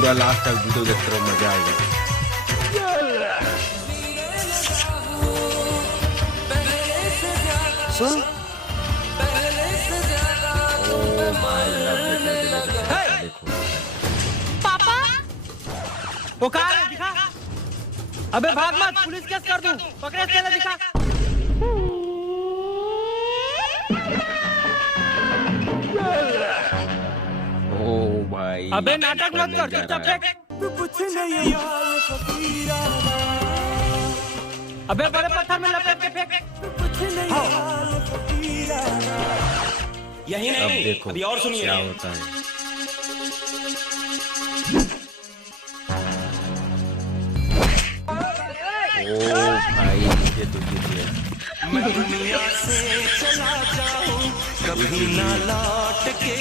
पूरा लास्ट तक वीडियो देखते रहो, मजा आएगा। सुन ओ भाई देखो पापा वो कहाँ है, दिखा। अबे भाग मत, पुलिस केस कर दूं। पकड़े चले, दिखा। ओ भाई अबे नाटक मत कर, चुपचाप फेंक। अबे बड़े पत्थर में लपेट के फेंक। यही अब नहीं, देखो अभी और सुनिए क्या होता है। ओ भाई ये तो ये मैं दुनिया से चला जाऊं, कभी ना लौट के।